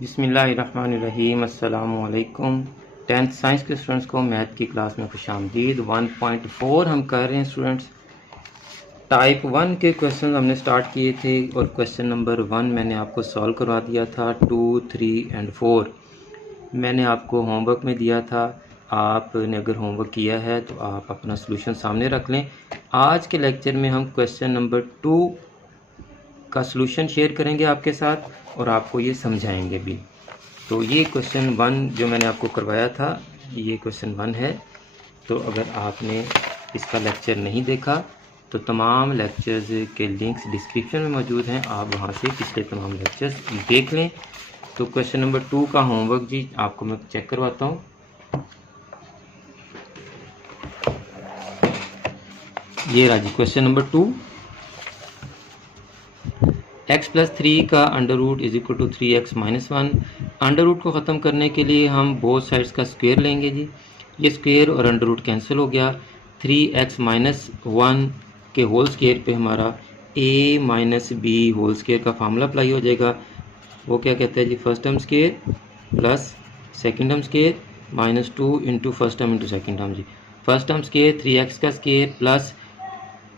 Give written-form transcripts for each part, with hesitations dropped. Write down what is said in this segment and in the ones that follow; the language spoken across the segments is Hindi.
बिस्मिल्लाहिर्रहमानिर्रहीम अस्सलामुअलैकुम। 10th साइंस के स्टूडेंट्स को मैथ की क्लास में खुशामदीद। 1.4 हम कर रहे हैं स्टूडेंट्स। टाइप 1 के क्वेश्चन हमने स्टार्ट किए थे और क्वेश्चन नंबर 1 मैंने आपको सॉल्व करवा दिया था। 2, 3 एंड 4 मैंने आपको होमवर्क में दिया था। आपने अगर होमवर्क किया है तो आप अपना सलूशन सामने रख लें। आज के लेक्चर में हम क्वेश्चन नंबर 2 का सलूशन शेयर करेंगे आपके साथ और आपको ये समझाएंगे भी। तो ये क्वेश्चन 1 जो मैंने आपको करवाया था, ये क्वेश्चन 1 है। तो अगर आपने इसका लेक्चर नहीं देखा तो तमाम लेक्चर्स के लिंक्स डिस्क्रिप्शन में मौजूद हैं, आप वहाँ से पिछले तमाम लेक्चर्स देख लें। तो क्वेश्चन नंबर 2 का होमवर्क जी आपको मैं चेक करवाता हूँ। ये रहा जी क्वेश्चन नंबर 2। x+3 का under root is equal to 3x - 1। Under root को ख़त्म करने के लिए हम बोथ साइड्स का स्क्वायर लेंगे जी। ये स्क्वायर और अंडर रूट कैंसिल हो गया। 3x - 1 के होल स्क्वायर पे हमारा a - b होल स्क्वायर का फार्मूला अप्लाई हो जाएगा। वो क्या कहता है जी, first term square plus second term square -2 into first term into second term जी। फर्स्ट टर्म स्क्वायर 3x का square plus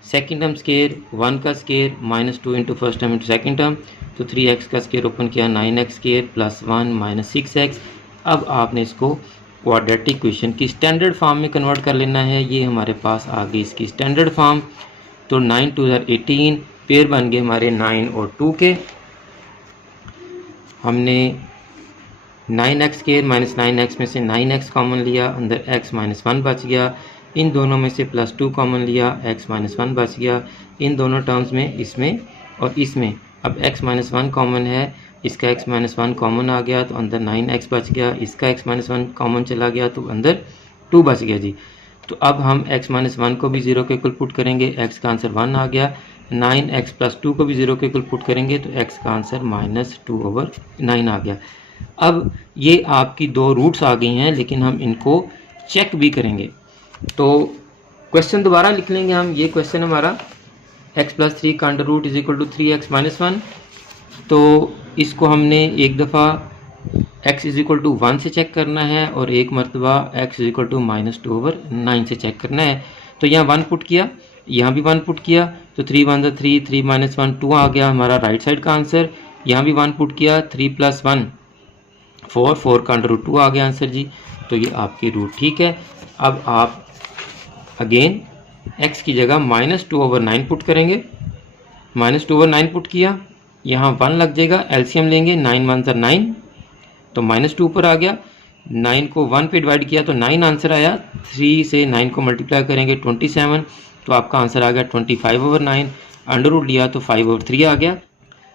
second term square 1 का square -2 into first term into second term. तो 3x का स्क्वायर ओपन किया 9x स्क्वायर प्लस 1 - 6x। अब आपने इसको क्वाड्रेटिक इक्वेशन की स्टैंडर्ड फॉर्म में कन्वर्ट कर लेना है। ये हमारे पास आ गई इसकी स्टैंडर्ड फॉर्म। तो 9 2 18 पेयर बन गए हमारे 9 और 2 के। हमने 9x स्क्वायर माइनस 9x में से 9x कॉमन लिया, अंदर x - 1 बच गया। इन दोनों में से +2 कॉमन लिया, x - 1 बच गया। इन दोनों टर्म्स में इसमें और इसमें अब x - 1 कॉमन है, इसका x - 1 कॉमन आ गया तो अंदर 9x बच गया। इसका x - 1 कॉमन चला गया तो अंदर 2 बच गया जी। तो अब हम x - 1 को भी 0 के इक्वल पुट करेंगे, x का आंसर 1 आ गया। 9x + 2 को भी 0 के इक्वल पुट करेंगे तो x का आंसर -2/9 आ गया। अब ये आपकी दो रूट्स आ गई हैं, लेकिन हम इनको चेक भी करेंगे। तो क्वेश्चन दोबारा लिख लेंगे हम। ये क्वेश्चन हमारा x+3 का under root is equal to 3x - 1। तो इसको हमने एक दफ़ा x इज इक्वल टू 1 से चेक करना है और एक मरतबा x इज इक्वल टू -2/9 से चेक करना है। तो यहाँ 1 पुट किया, यहाँ भी 1 पुट किया तो 3 1 3, 3 - 1 2 आ गया हमारा राइट साइड का आंसर। यहाँ भी 1 पुट किया, 3 + 1 4, 4 का अंडर रूट 2 आ गया आंसर जी। तो ये आपकी रूट ठीक है। अब आप अगेन x की जगह -2/9 पुट करेंगे। -2/9 पुट किया, यहाँ 1 लग जाएगा, एलसीएम लेंगे, 9 1 9 तो -2 पर आ गया। 9 को 1 पे डिवाइड किया तो 9 आंसर आया। 3 से 9 को मल्टीप्लाई करेंगे 27, तो आपका आंसर आ गया 25/9। अंडर रूट लिया तो 5/3 आ गया।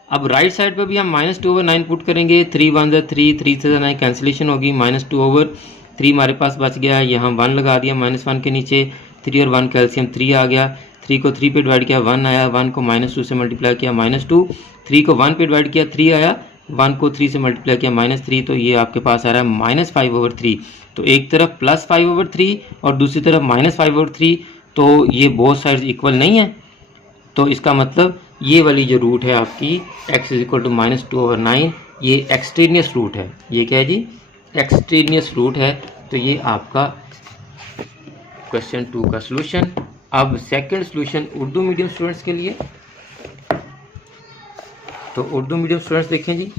अब राइट साइड पर भी हम -2/9 पुट करेंगे। 3 1 3, 3 से 9 कैंसिलेशन होगी, -2/3 हमारे पास बच गया। यहाँ 1 लगा दिया -1 के नीचे, 3 और 1 कैल्शियम 3 आ गया। 3 को 3 पे डिवाइड किया 1 आया, 1 को -2 से मल्टीप्लाई किया -2, 3 को 1 पे डिवाइड किया 3 आया, 1 को 3 से मल्टीप्लाई किया -3, तो ये आपके पास आ रहा है -5/3। तो एक तरफ +5/3 और दूसरी तरफ -5/3, तो ये बोथ साइड्स इक्वल नहीं है। तो इसका मतलब ये वाली जो रूट है आपकी x इज इक्वल टू -2/9, ये एक्सट्रेनियस रूट है। ये क्या है जी, एक्सट्रेनियस रूट है। तो ये आपका क्वेश्चन 2 का सलूशन। अब second solution Urdu medium students के लिए। तो उर्दू मीडियम स्टूडेंट्स देखें जी,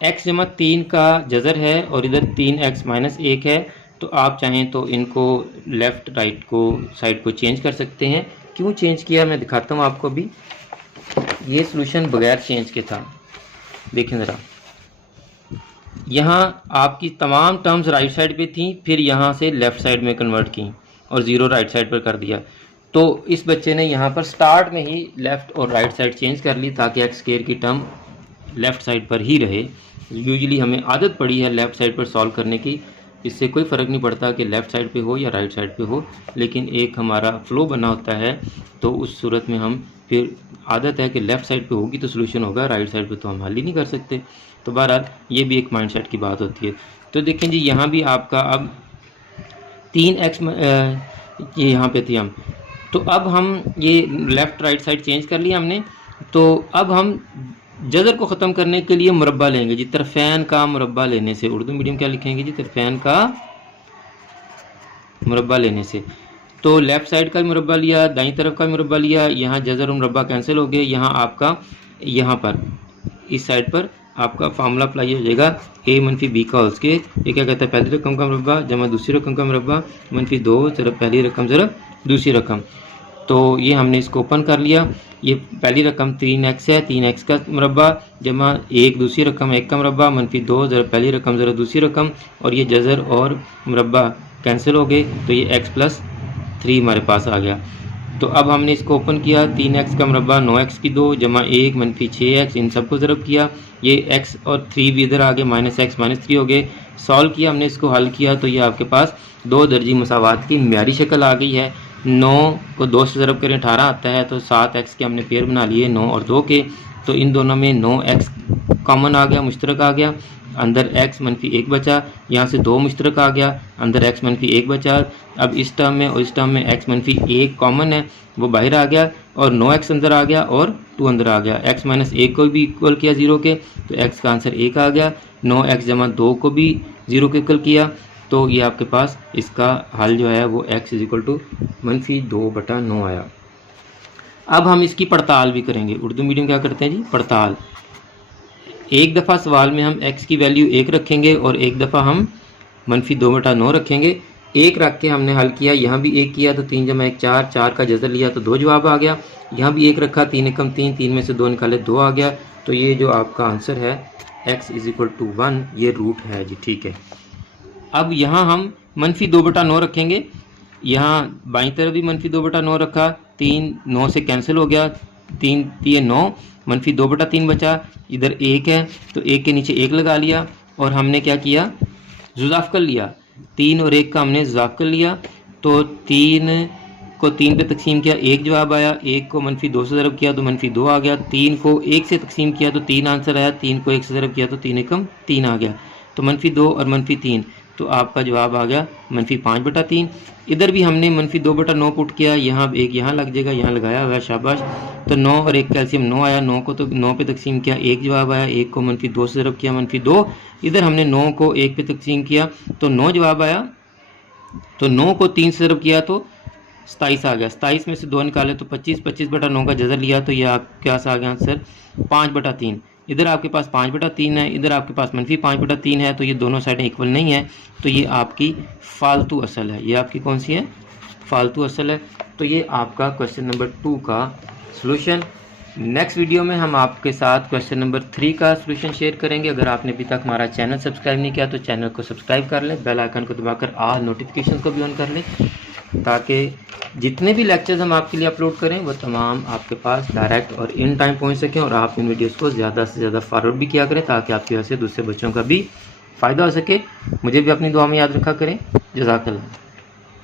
x जमा 3 का जज़र है और इधर 3x - 1 है। तो आप चाहें तो इनको लेफ़्ट राइट को साइड को चेंज कर सकते हैं। क्यों चेंज किया मैं दिखाता हूँ आपको भी। ये सलूशन बगैर चेंज के था। देखें ज़रा, यहाँ आपकी तमाम टर्म्स राइट साइड पे थी, फिर यहाँ से लेफ़्ट साइड में कन्वर्ट की और 0 राइट साइड पर कर दिया। तो इस बच्चे ने यहाँ पर स्टार्ट में ही लेफ़्ट और राइट साइड चेंज कर ली ताकि एक्स स्क्वायर की टर्म लेफ़्ट साइड पर ही रहे। यूजुअली हमें आदत पड़ी है लेफ़्ट साइड पर सॉल्व करने की, इससे कोई फ़र्क नहीं पड़ता कि लेफ़्ट साइड पे हो या राइट साइड पे हो, लेकिन एक हमारा फ़्लो बना होता है। तो उस सूरत में हम फिर आदत है कि लेफ़्ट साइड पे होगी तो सोल्यूशन होगा, राइट साइड पे तो हम हल ही नहीं कर सकते। तो बहरहाल ये भी एक माइंडसेट की बात होती है। तो देखें जी, यहाँ भी आपका अब 3x ये यहाँ पे थे हम, तो अब हम ये लेफ़्ट राइट साइड चेंज कर लिया हमने। तो अब हम जज़र को ख़त्म करने के लिए मुरब्बा लेंगे जी, तरफ़ैन का मुरब्बा लेने से। उर्दू मीडियम क्या लिखेंगे जी, तरफ़ैन का मुरब्बा लेने से। तो लेफ़्ट साइड का भी मुरब्बा लिया, दाईं तरफ का मुरब्बा लिया, यहाँ जज़र और मुरब्बा कैंसिल हो गए। यहाँ आपका यहाँ पर इस साइड पर आपका फार्मूला अप्लाई हो जाएगा a मनफी b का होल स्क्वायर। ये क्या कहता है, पहली रकम का मुरब्बा जमा दूसरी रकम का मुरब्बा मनफी 2 ज़रब पहली रकम ज़रब दूसरी रकम। तो ये हमने इसको ओपन कर लिया। ये पहली रकम 3x है, 3x का मुरब्बा जमा एक दूसरी रकम 1 का मुरब्बा मनफी 2 ज़रब पहली रकम ज़रब दूसरी रकम, और ये जज़र और मुरब्बा कैंसिल हो गए। तो ये x+3 हमारे पास आ गया। तो अब हमने इसको ओपन किया, 3x का मुरब्बा 9x की 2 जमा 1 मनफी 6x, इन सबको ज़रब किया। ये x और 3 भी इधर आ गए, -x -3 हो गए। सॉल्व किया हमने, इसको हल किया तो ये आपके पास 2 दर्जी मसावात की म्यारी शक्ल आ गई है। 9 को 2 से ज़रब करें 18 आता है, तो 7x के हमने पेयर बना लिए 9 और 2 के। तो इन दोनों में 9x कॉमन आ गया, मुश्तरक आ गया, अंदर x मनफी 1 बचा, यहाँ से 2 मुश्तरक आ गया, अंदर x मनफी 1 बचा। अब इस टर्म में और इस टर्म में x मनफी 1 कॉमन है, वो बाहर आ गया, और 9x अंदर आ गया और 2 अंदर आ गया। x -1 को भी इक्वल किया 0 के, तो x का आंसर 1 आ गया। 9x जमा 2 को भी 0 के इक्वल किया, तो ये आपके पास इसका हल जो है वो x = -2/9 आया। अब हम इसकी पड़ताल भी करेंगे। उर्दू मीडियम क्या करते हैं जी, पड़ताल। एक दफ़ा सवाल में हम x की वैल्यू 1 रखेंगे और एक दफ़ा हम -2/9 रखेंगे। 1 रख के हमने हल किया, यहाँ भी 1 किया तो 3 जमा 1 4, 4 का जज़र लिया तो 2 जवाब आ गया। यहाँ भी 1 रखा, 3 एकम 3, 3 में से 2 निकाले 2 आ गया। तो ये जो आपका आंसर है x = 1, ये रूट है जी, ठीक है। अब यहाँ हम -2/9 रखेंगे, यहाँ बाईं तरफ भी -2/9 रखा, 3 9 से कैंसिल हो गया, 3 ये 9 -2/3 बचा, इधर 1 है तो 1 के नीचे 1 लगा लिया, और हमने क्या किया, जुज़ाफ कर लिया। 3 और 1 का हमने जुज़ाफ कर लिया, तो 3 को 3 पे तकसीम किया, 1 जवाब आया। 1 को -2 से ज़रब किया तो -2 आ गया। 3 को 1 से तकसीम किया तो 3 आंसर आया। 3 को 1 से ज़रब किया तो 3 एकम 3 आ गया। तो -2 और -3, तो आपका जवाब आ गया -5/3। इधर भी हमने -2/9 पुट किया, यहाँ एक यहाँ लग जाएगा, यहाँ लगाया हुआ है, शाबाश। तो 9 और 1 कैल्शियम 9 आया, 9 को तो 9 पे तकसीम किया, 1 जवाब आया। 1 को -2 से ज़रब किया, -2। इधर हमने 9 को 1 पे तकसीम किया तो 9 जवाब आया। तो 9 को 3 से ज़रब किया तो 27 आ गया। 27 में से 2 निकाले तो 25, 25/9 का जज़र लिया तो ये आपके पास आ गया आंसर 5/3। इधर आपके पास 5/3 है, इधर आपके पास -5/3 है, तो ये दोनों साइडें इक्वल नहीं है, तो ये आपकी फालतू असल है। ये आपकी कौन सी है, फालतू असल है। तो ये आपका क्वेश्चन नंबर 2 का सलूशन। नेक्स्ट वीडियो में हम आपके साथ क्वेश्चन नंबर 3 का सलूशन शेयर करेंगे। अगर आपने अभी तक हमारा चैनल सब्सक्राइब नहीं किया तो चैनल को सब्सक्राइब कर लें, बेल आइकन को दबाकर ऑल नोटिफिकेशन को भी ऑन कर लें, ताकि जितने भी लेक्चर्स हम आपके लिए अपलोड करें वो तमाम आपके पास डायरेक्ट और इन टाइम पहुंच सकें, और आप इन वीडियोस को ज़्यादा से ज़्यादा फॉरवर्ड भी किया करें, ताकि आपकी वजह से दूसरे बच्चों का भी फ़ायदा हो सके। मुझे भी अपनी दुआ में याद रखा करें। जज़ाकल्लाह।